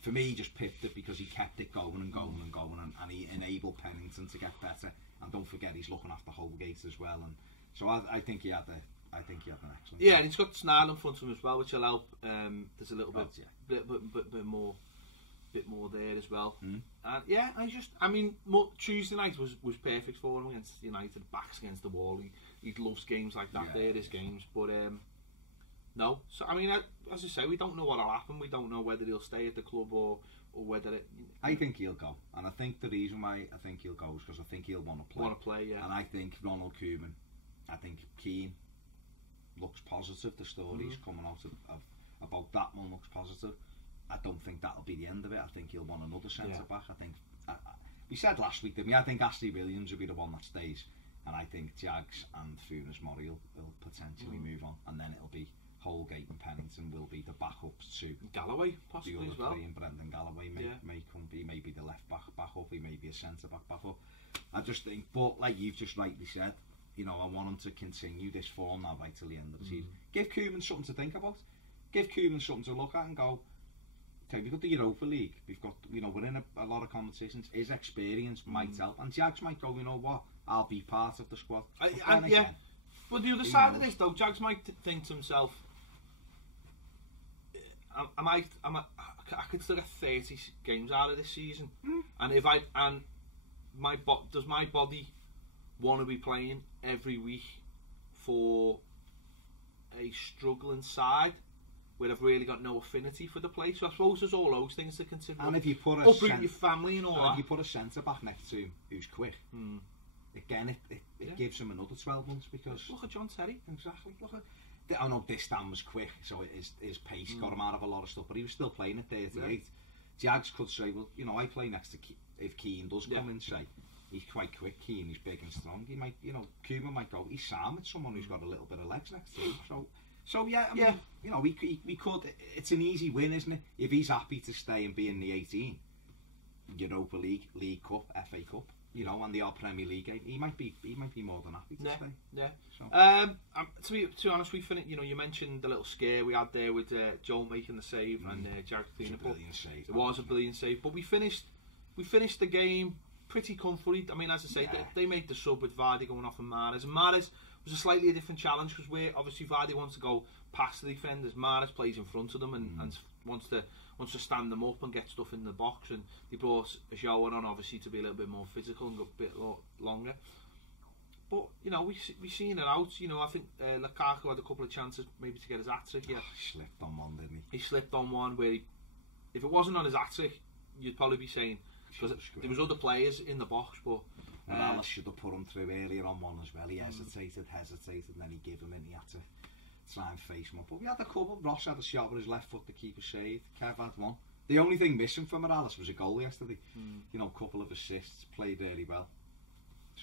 For me, he just pipped it because he kept it going and going and going, and he enabled Pennington to get better. And don't forget, he's looking after Holgate as well. And so I think he had an excellent. Yeah, and he's got Snarl in front of him as well, which will help. There's a little bit more there as well. And Tuesday night was perfect for him against United, backs against the wall. He loves games like that. They're his games, but No. So I mean, as I say, we don't know what'll happen. We don't know whether he'll stay at the club or whether it. I think he'll go, and I think the reason why I think he'll go is because I think he'll want to play. Yeah. And I think Ronald Koeman, I think Keane looks positive. The stories coming out of about that one looks positive. I don't think that'll be the end of it. I think he'll want another centre back. I think we said last week, didn't we? I think Ashley Williams will be the one that stays, and I think Jags and Funes Mori will potentially move on, and then it'll be Holgate and Pennington will be the backups to Galloway possibly the as well. And Brendan Galloway may come. He may be the left back up. He may be a centre back up. I just think, but like you've just rightly said, you know, I want him to continue this form now right till the end of the season. Give Koeman something to think about. Give Koeman something to look at and go, okay, we've got the Europa League. We've got, you know, we're in a lot of competitions. His experience might help, and Jags might go, you know what, I'll be part of the squad. Yeah. But the other side of this, though, Jags might think to himself, I could still get 30 games out of this season, and if does my body want to be playing every week for a struggling side where I've really got no affinity for the place? So I suppose there's all those things to consider. And if you put your family and all that, if you put a centre back next to him who's quick, again it gives him another 12 months, because look at John Terry. Exactly. Look at. I know Distan was quick, so his pace got him out of a lot of stuff, but he was still playing at 38. Yeah. Jags could say, well, you know, I play next to if Keane does come in, say he's quite quick, Keane, he's big and strong. He might, you know, Koeman might go, he's Sam, it's someone who's got a little bit of legs next to him. So yeah, I mean, you know, we could. It's an easy win, isn't it? If he's happy to stay and be in the 18, Europa League, League Cup, FA Cup, you know, and the odd Premier League game, he might be more than happy to stay. Yeah. So. To be honest, we finished. You know, you mentioned the little scare we had there with Joel making the save and Jared cleaning up. It was a brilliant save, but we finished the game pretty comfortably. I mean, as I say, they made the sub with Vardy going off and Mahrez. And Mahrez was a slightly different challenge, because obviously Vardy wants to go past the defenders. Mahrez plays in front of them and wants to stand them up and get stuff in the box. And they brought a show on, obviously, to be a little bit more physical and go a bit longer. But you know, we seen it out. You know, I think Lukaku had a couple of chances maybe to get his hat-trick. Yeah, he slipped on one, didn't he? He slipped on one where if it wasn't on his hat-trick, you'd probably be saying, because there was other players in the box, but Morales should have put him through earlier on one as well. He hesitated, and then he gave him in. He had to try and face him up. But we had a couple. Ross had a shot with his left foot, the keeper saved. Kev had one. The only thing missing from Morales was a goal yesterday. You know, a couple of assists, played really well.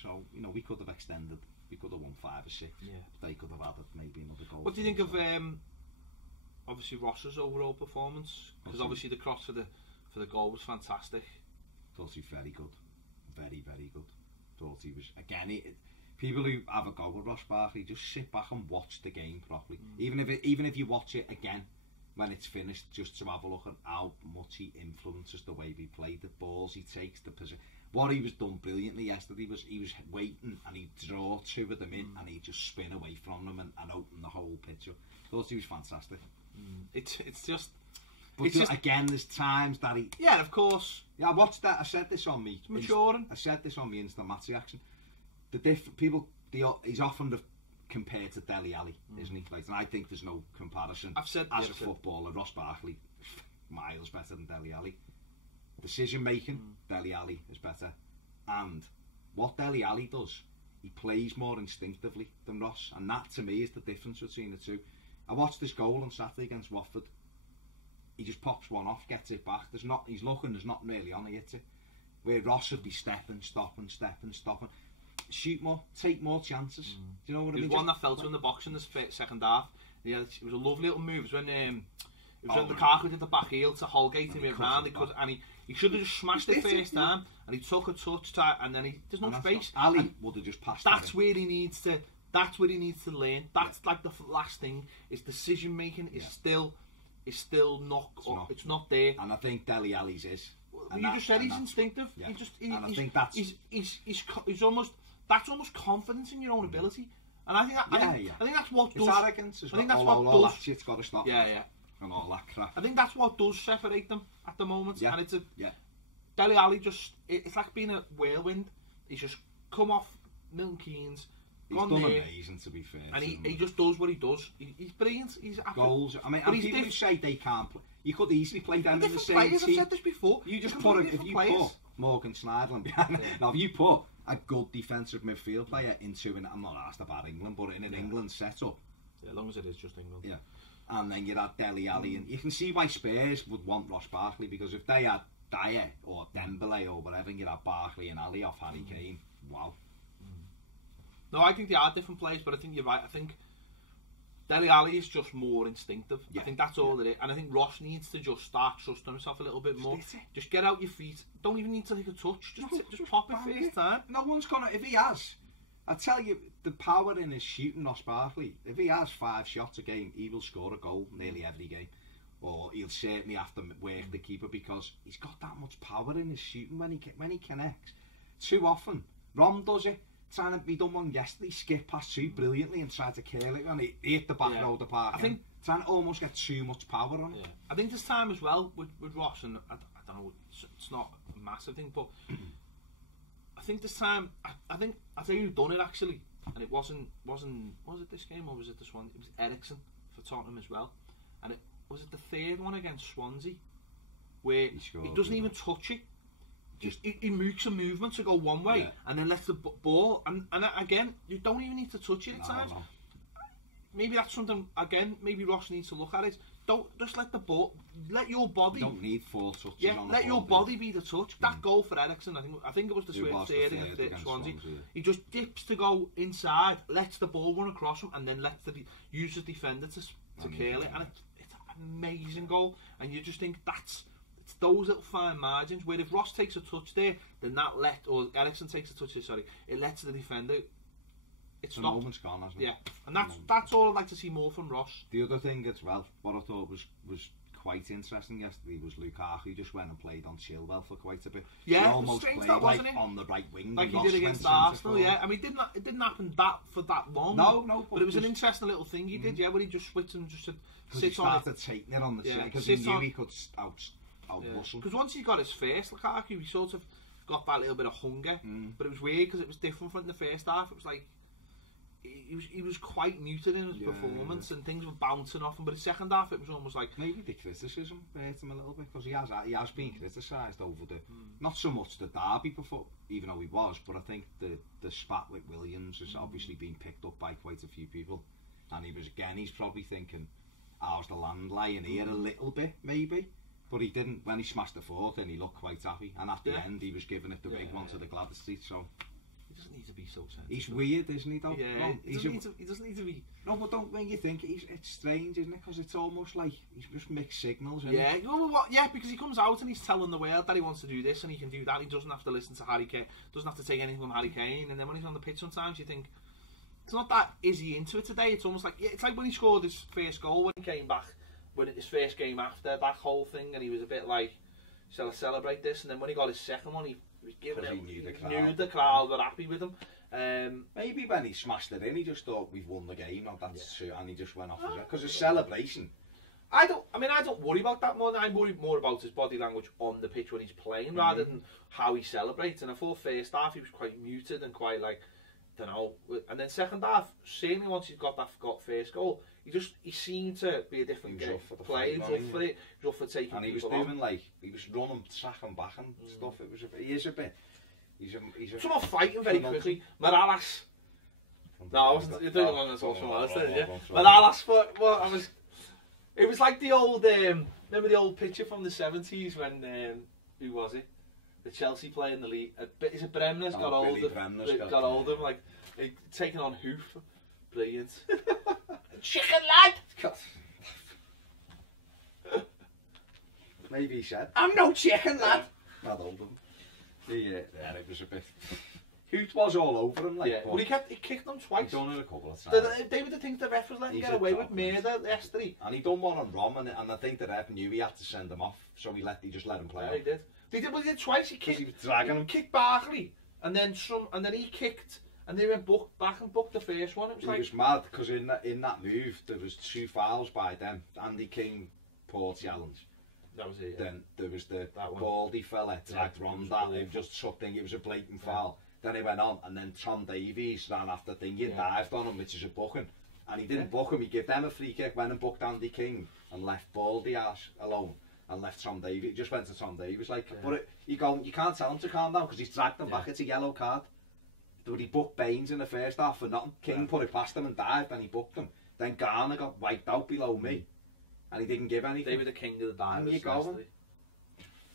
So, you know, we could have extended. We could have won 5 or 6. Yeah. They could have added maybe another goal. What do you think of obviously Ross's overall performance? Because obviously the cross for the goal was fantastic. Thought he was very good, very good. Thought he was again. People who have a go with Ross Barkley, just sit back and watch the game properly. Even if you watch it again when it's finished, just to have a look at how much he influences the way we play, the balls he takes, the position. What he was done brilliantly yesterday was he was waiting and he'd draw 2 of them in and he'd just spin away from them and open the whole picture. Thought he was fantastic. It's just. But again, there's times that he. Yeah, of course. Yeah, I watched that. I said this on me. Maturing. I said this on me instant match reaction. The different he's often compared to Dele Alli, isn't he? Like, and I think there's no comparison. As a footballer, Ross Barkley miles better than Dele Alli. Decision making, Dele Alli is better. And what Dele Alli does, he plays more instinctively than Ross, and that to me is the difference between the two. I watched this goal on Saturday against Watford. He just pops one off, gets it back. He's looking, there's not really on, he hits it. Where Ross would be stepping, stopping. Shoot more, take more chances. Do you know what I mean? There was one that fell to in the box in the second half. Yeah, it was a lovely little move. It was when Lukaku did the back heel to Holgate and he went round. He should have just smashed it first time, and he took a touch and then there's no space. Ali would have just passed. That's where he needs to. That's where he needs to learn. That's like the last thing. His decision making is still not. It's not there. And I think Dele Alli's is. You just said he's instinctive. Yeah. I think that's. He's almost. That's almost confidence in your own ability. And I think that's what does. It's arrogance. I think that's what does. That shit's got to stop. Yeah. And all that crap. I think that's what does separate them at the moment. Yeah. And it's Dele Alli just. It's like being a whirlwind. He's just come off Milton Keynes, He's done amazing, to be fair. And he just does what he does. He's brilliant. He's goals. I mean, and people who say they can't play, you could easily play them in the same players, team. I've said this before. You just put if you put Morgan Schneiderlin behind. Now, if you put a good defensive midfield player into I'm not asked about England, but in an England setup. Yeah, as long as it is just England. Yeah. And then you had Dele Alli, and you can see why Spurs would want Ross Barkley, because if they had Dyer or Dembele or whatever, and you had Barkley and Alli off Harry Kane, wow. No, I think they are different players, but I think you're right. I think Dele Alli is just more instinctive. Yeah. I think that's all it is. And I think Ross needs to just start trusting himself a little bit more. Just get out your feet. Don't even need to take a touch. Just pop it first time. No one's gonna. If he has, I tell you, the power in his shooting, Ross Barkley. If he has 5 shots a game, he will score a goal nearly every game. Or he'll certainly have to work the keeper, because he's got that much power in his shooting when he connects. Too often, Rom does it. Trying to be done one yesterday, skip past 2 brilliantly and tried to curl it, and he hit the back row of the park. I think trying to almost get too much power on it. I think this time as well with Ross, and I don't know, it's not a massive thing, but I think this time I think I'll tell you who done it actually, and it wasn't was it this game or was it this one? It was Ericsson for Tottenham as well, and was it the third one against Swansea where he doesn't even touch it. Just he makes a movement to go one way and then lets the ball, and again, you don't even need to touch it at times. No. Maybe that's something again. Maybe Ross needs to look at it. Don't just let the ball, let your body. You don't need 4 touches. Yeah, on let the your body be the touch. That goal for Ericsson, I think it was the third against Swansea. He just dips to go inside, lets the ball run across him, and then lets use the defender to curl it, and it's an amazing goal. And you just think that's. Those little fine margins where if Ross takes a touch there, then or Ericsson takes a touch there, sorry, it lets the defender. It's the stopped. moment's gone, hasn't it? Yeah, and that's all I'd like to see more from Ross. The other thing as well, what I thought was quite interesting yesterday was Lukaku just went and played on Chilwell for quite a bit. Yeah, he almost strange played that, wasn't like it? On the right wing, like he did against Arsenal. Yeah, I mean, it didn't happen for that long. No, but it was an interesting little thing he did. Yeah, where he just switched and just said, sit on it. Because he started taking it on the side because he knew he could because once he got his first Lukaku, he sort of got that little bit of hunger, but it was weird because it was different from the first half. It was like he was quite muted in his performance, and things were bouncing off him. But his second half, it was almost like maybe the criticism hurt him a little bit, because he has been criticised over the not so much the derby before, even though he was, but I think the spat with Williams has obviously been picked up by quite a few people, and he's probably thinking, how's the land lying here a little bit maybe. But he didn't. When he smashed the fourth, and he looked quite happy. And at the end, he was giving it the big one to the Gladys Street. So he doesn't need to be so sensitive. He's weird, isn't he? Though. Yeah, no, he doesn't need to be. No, but don't when you think it's strange, isn't it? Because it's almost like he's just mixed signals. Yeah, because he comes out and he's telling the world that he wants to do this and he can do that. He doesn't have to listen to Harry Kane. Doesn't have to take anything from Harry Kane. And then when he's on the pitch, sometimes you think it's not that. Is he into it today? It's almost like it's like when he scored his first goal when he came back. When his first game after that whole thing, and he was a bit like, shall I celebrate this? And then when he got his second one, he was giving it. He knew the crowd were happy with him. Maybe when he smashed it in, he just thought we've won the game, and he just went off because his celebration. I don't worry about that more. I worry more about his body language on the pitch when he's playing, rather than how he celebrates. And I thought first half he was quite muted and quite like, don't know. And then second half, certainly once he's got first goal, he seemed to be a different player. He was up for it. He was up for taking. And he was doing he was running, tracking back and stuff. It was he is a bit. He's someone fighting very quickly. Morales. No, I wasn't. You're doing one that's also Morales, didn't you? Morales. I was. It was like the old. Remember the old picture from the 70s when who was it? The Chelsea player in the league. Is it Bremner's got hold of him, like taking on Hoof. Brilliant. Chicken lad! Maybe he said, I'm no chicken lad! Not old him. It was a bit. Hoof was all over him, like. Yeah, but he kicked them twice. He done it a couple of times. They would think the ref was letting him get away with murder yesterday. And he done one on Rom, and I think the ref knew he had to send him off, so he just let him play. Yeah, he did. He did twice. He kicked Barkley, and then he kicked. And they went back and booked the first one. It was mad because in that move there was 2 fouls by them. Andy King, poor challenge. That was it. Then there was the baldy fella dragged Ron down. He just sucked in. It was a blatant foul. Then he went on, and then Tom Davies ran after Thingy, dived on him, which is a booking. And he didn't book him, he gave them a free kick, went and booked Andy King, and left Baldy Ash alone, and left Tom Davies, just went to Tom Davies, like, but you can't tell him to calm down, because he's dragged him back, it's a yellow card. But he booked Baines in the first half for nothing. King put it past him and dived, and he booked him. Then Garner got wiped out below me, and he didn't give anything. They were the king of the divers.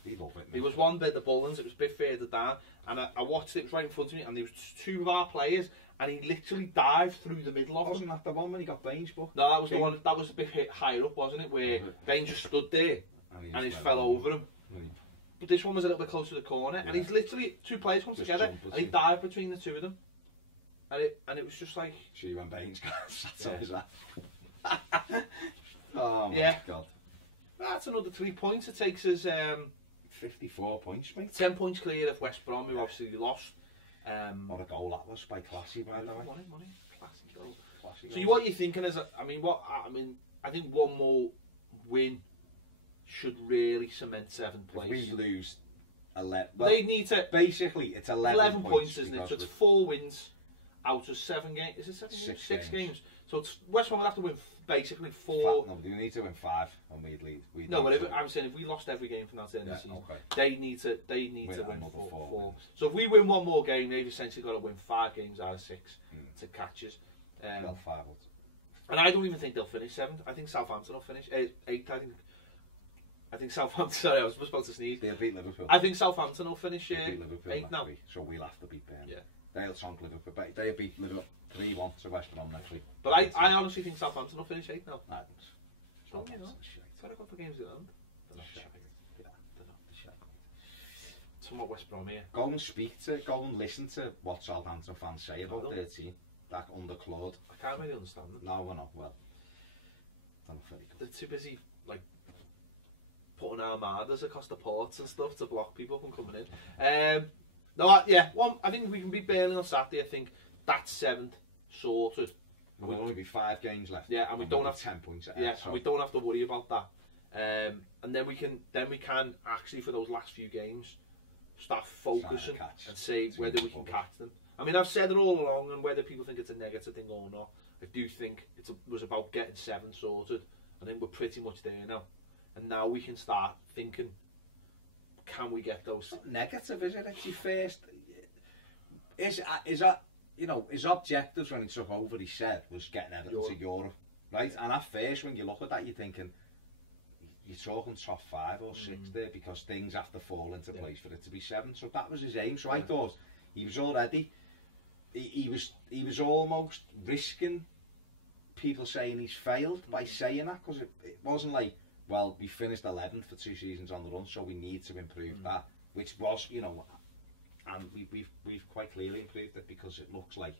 He love it, He was one bit the Bullens, it was a bit further down, and I watched it, it was right in front of me, and there was two of our players, and he literally dived through the middle of them. Wasn't that the one when he got Baines booked? No, that was the one, that was a bit higher up, wasn't it, where Baines just stood there, and he fell over him. But this one was a little bit closer to the corner, and he's literally, two players come together, and he dived between the two of them. And it was just like... See when Baines sat on his lap. Oh my God. That's another 3 points. It takes us 54 points, mate. 10 points clear of West Brom, who obviously lost. What a goal that was by Classy, by the way. Money. Classy goal. So what you're thinking is, I think one more win should really cement 7th place. If we lose 11, they need to. Basically, it's 11 points, isn't it? So it's 4 wins out of 7 games. Is it 7 games? 6 games. So it's, West Brom would have to win basically 4. No, we need to win 5, and we'd lead. No, but I'm saying if we lost every game from that end of the season, they need to win 4. So if we win one more game, they've essentially got to win 5 games out of 6 to catch us. Well, 5. And I don't even think they'll finish 7th. I think Southampton will finish 8th. I think Southampton. Sorry, I was supposed to sneeze. They'll beat Liverpool. I think Southampton will finish 8th now. So we'll have to beat them. Yeah. They'll trunk Liverpool. They'll beat Liverpool 3-1 to West Brom next week. But I honestly think Southampton will finish 8th now. I don't. Got a couple of games in hand. They're not shite. Somewhat West Brom here. Go and listen to what Southampton fans say about their team. That under Claude. I can't really understand them. No, we're not. Well, they're not very good. They're too busy, like, putting armadas across the ports and stuff to block people from coming in. I think we can beat Burnley on Saturday. I think that's 7th sorted. There'll only be 5 games left. Yeah, and we don't have 10 points. And we don't have to worry about that. And then we can actually, for those last few games, start focusing and see whether we can catch them. I mean, I've said it all along, and whether people think it's a negative thing or not, I do think it was about getting 7 sorted. I think we're pretty much there now. And now we can start thinking, can we get those? It's not negative, is it? It's your first. Is that, you know, his objectives when he took over, he said, was getting Everton to Europe, right? And at first, when you look at that, you're thinking, you're talking top 5 or 6 there, because things have to fall into place for it to be 7. So that was his aim. So I thought he was already, he was almost risking people saying he's failed by saying that, because it wasn't like, well, we finished 11th for 2 seasons on the run, so we need to improve that, which was, you know, and we've quite clearly improved it, because it looks like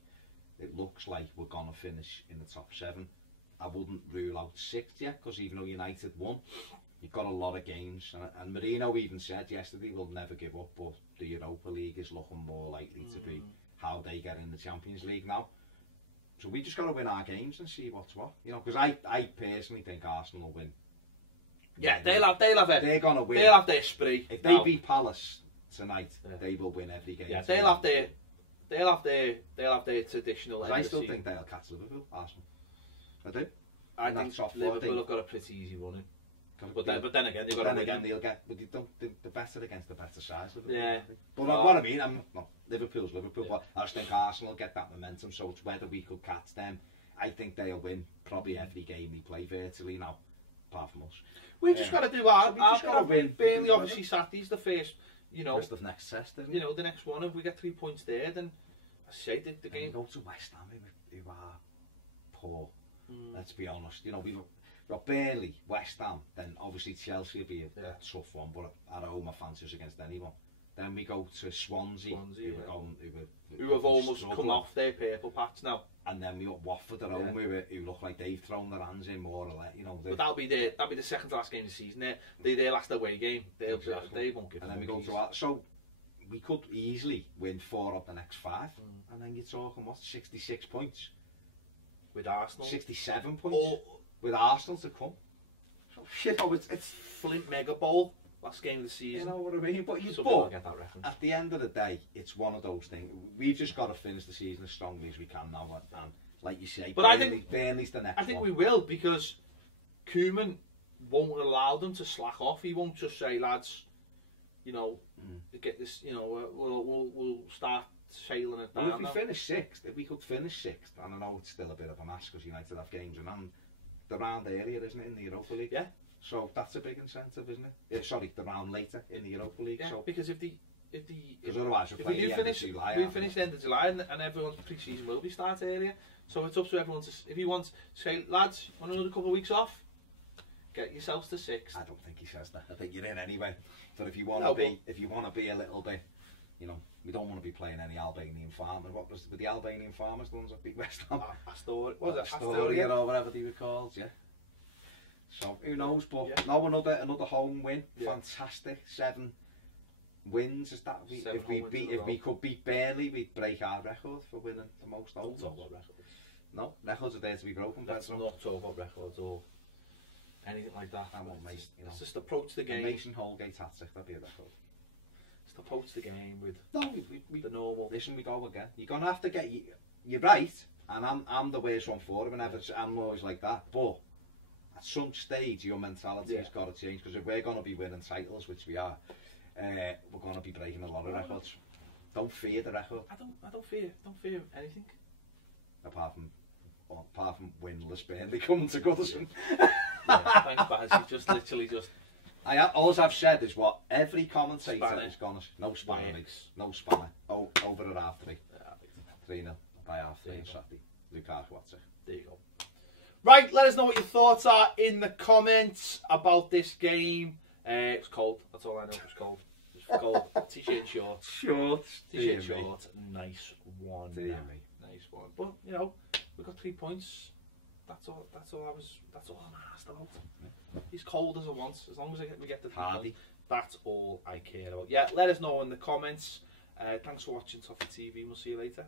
we're gonna finish in the top 7. I wouldn't rule out 6th yet, because even though United won, you've got a lot of games, and Mourinho even said yesterday we'll never give up, but the Europa League is looking more likely to be how they get in the Champions League now. So we just got to win our games and see what's what, you know, because I personally think Arsenal will win. Yeah, they'll have it. They're gonna win. They'll have their spree. If they beat Palace tonight, they will win every game. Yeah, they'll have their traditional. I still think they'll catch Liverpool, Arsenal. I do. I think Liverpool have got a pretty easy run in. But then again, they've got to win. They'll get. But they're better against the better sides. Liverpool, yeah. But what I mean, Liverpool's Liverpool. But I just think Arsenal will get that momentum. So it's whether we could catch them. I think they'll win probably every game we play virtually now, apart from us. We've just got to do our got to win. Burnley obviously Saturday's the first, you know. First of next test, isn't it? You know, the next one. If we get 3 points there, then I say the game. Go to West Ham, who are poor. Let's be honest. You know, we've got Burnley, West Ham, then obviously Chelsea will be a tough one, but at home I fancy us against anyone. Then we go to Swansea who have almost come off their purple patch now. And then we got Watford at home, who look like they've thrown their hands in more or less. You know, but that'll be the second to last game of the season. Their last away game. They won't give. And then we go to so we could easily win 4 of the next 5, and then you're talking 66 points with Arsenal. 67 points with Arsenal to come. So shit, it's Flint Mega Bowl last game of the season. You know what I mean? But Get that reference. At the end of the day, it's one of those things. We've just got to finish the season as strongly as we can now, and like you say, but Burnley's the next one. I think we will, because Koeman won't allow them to slack off. He won't just say, lads, you know, get this. You know, we'll start sailing it down. Well, if we finish sixth, if we could finish sixth, and I know it's still a bit of a mess because United have games and the round area, isn't it, in the Europa League? Yeah. So that's a big incentive, isn't it? Sorry, the round later in the Europa League. Yeah, so because if otherwise if we do finish the end of July, and everyone's pre-season will be start earlier. So it's up to everyone to, if he wants, say, lads, want another couple of weeks off? Get yourselves to sixth. I don't think he says that. I think you're in anyway. But if you want to be a little bit, you know, we don't want to be playing any Albanian farmers. What was with the Albanian farmers? The ones that beat West Ham. Astoria or whatever they were called. Yeah. So who knows? But no, another home win. Yeah. Fantastic. 7 wins. Is that if we could beat Burnley, we'd break our record for winning the most home. Don't talk about records. No, records are there to be broken. Let's not talk about records or anything like that. Let's just approach the game. Mason Holgate hat-trick, that'd be a record. Just approach the game with the normal. Listen, we go again. You're gonna have to get. You're right, and I'm the worst one for him, and I'm always like that. But at some stage, your mentality has got to change, because if we're gonna be winning titles, which we are, we're gonna be breaking a lot of records. Don't fear the record. I don't fear anything. Apart from winless Burnley coming to Goodison. Thanks, Baz. You just literally just. All I've said is what every commentator is gonna. No spanner, no spanner. Oh, over at half 3. 3-0 by half 3 on Saturday. Lukaku hat-trick. There you go. Right, let us know what your thoughts are in the comments about this game. It was cold. That's all I know. It was cold. It was cold. T-shirt and shorts. T-shirt and shorts. Nice one. Nice one. But you know, we got 3 points. That's all I'm asked about. He's cold as I want. As long as we get the 3 points, that's all I care about. Yeah, let us know in the comments. Thanks for watching Toffee TV. We'll see you later.